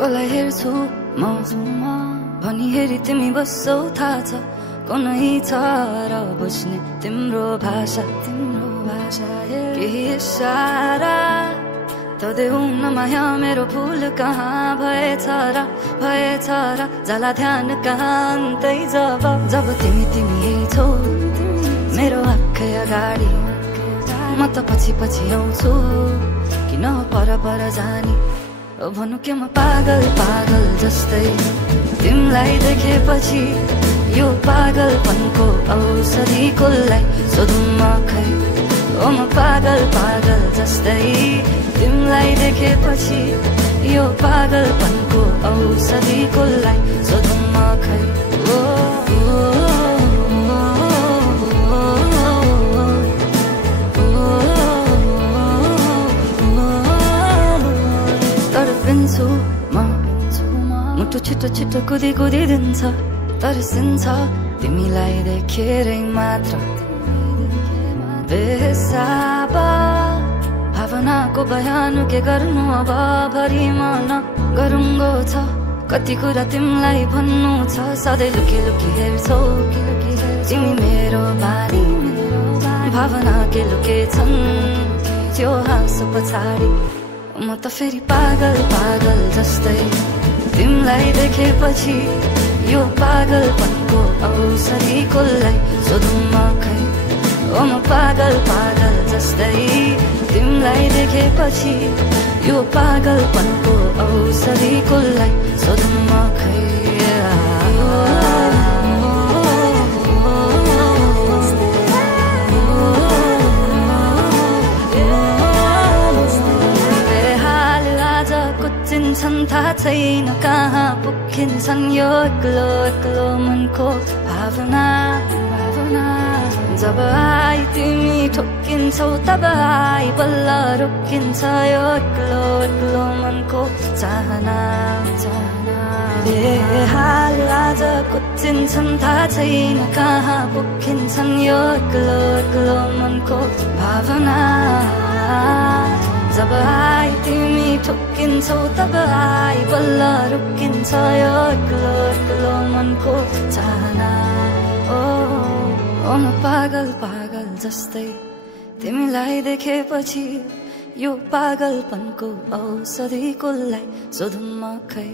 कसलाई हेर्छु म भनी हेरी तिमी बस्छौ थाहा छ कुनै छ र बुझ्ने तिम्रो भाषा केही इशारा त देऊ न माया मेरो फुल कहाँ भएछ र जाला ध्यान कहाँ अन्तै जब तिमी छौ मेरो आँखै अगाडि म त पछि आउँछु किन पर जानी भनु के म पागल जस्तै तिमीलाई देखेपछि यो पागलपनको औषधि कसलाई सोधौँ म खै ओ म पागल जस्तै तिमीलाई देखेपछि यो पागलपनको औषधि कसलाई सोधौँ म खै तडपिन्छु म मुटु छिटो कुदिदिन्छ तर्सिन्छ तिमीलाई देखेरै मात्र बेसाब भावनाको बयान के गर्नु अब भरि मन गरुङ्गो छ कति कुरा तिमीलाई भन्नु छ सधैँ लुकी हेर्छौ तिमी मेरो बानी भावना के लुकेछन् त्यो हाँसो पछाडि म त फेरि पागल जस्तै तिमीलाई देखेपछि यो पागलपनको औषधि कसलाई सोधौँ म खै ओ म पागल जस्तै तिमीलाई देखेपछि यो पागलपनको औषधि कसलाई सोधौँ म खै कुचिन्छन् थाहा छैन कहाँ पुगिन्छन् यो एक्लो मनको भावना जब आई तिमी ठोकिन्छौ तब आई बल्ल रोकिन्छ यो एक्लो मनको चाहना बेहाल आज कुचिन्छन् थाहा छैन कहाँ पुगिन्छन् यो एक्लो मनको भावना जब आई तिमी ठोकिन्छौ तब आई बल्ल रोकिन्छ यो एक्लो मनको चाहना ओ म पागल जस्तै तिमीलाई देखेपछि यो पागलपनको औषधि कसलाई सोधौँ म खै